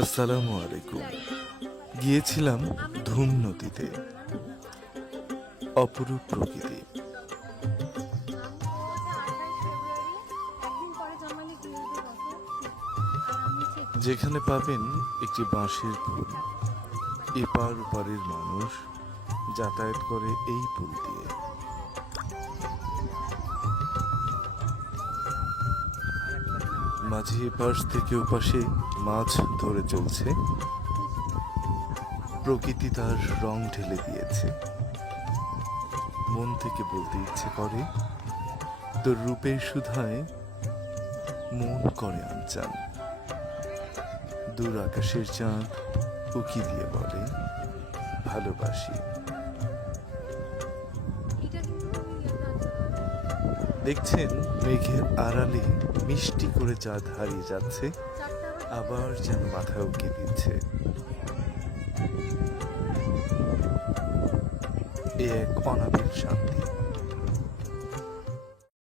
আসসালামু আলাইকুম। গিয়েছিলাম ধুম নদীতে, অপরূপ প্রকৃতি। যেখানে পাবেন একটি বাঁশের পুল, এপার ওপারের মানুষ যাতায়াত করে এই পুল দিয়ে। মাঝে এপাশ থেকে ওপাশে মাছ ধরে চলছে। প্রকৃতি তার রং ঢেলে দিয়েছে। মন থেকে বলতে ইচ্ছে করে, তোর রূপের সুধায় মন করে আনচান। দূর আকাশের চাঁদ উকি দিয়ে বলে ভালোবাসি। দেখছেন মেঘের আড়ালে মিষ্টি করে চাঁদ হারিয়ে যাচ্ছে, আবার যেন মাথা উকি দিচ্ছে। এ এক অনাবিল শান্তি।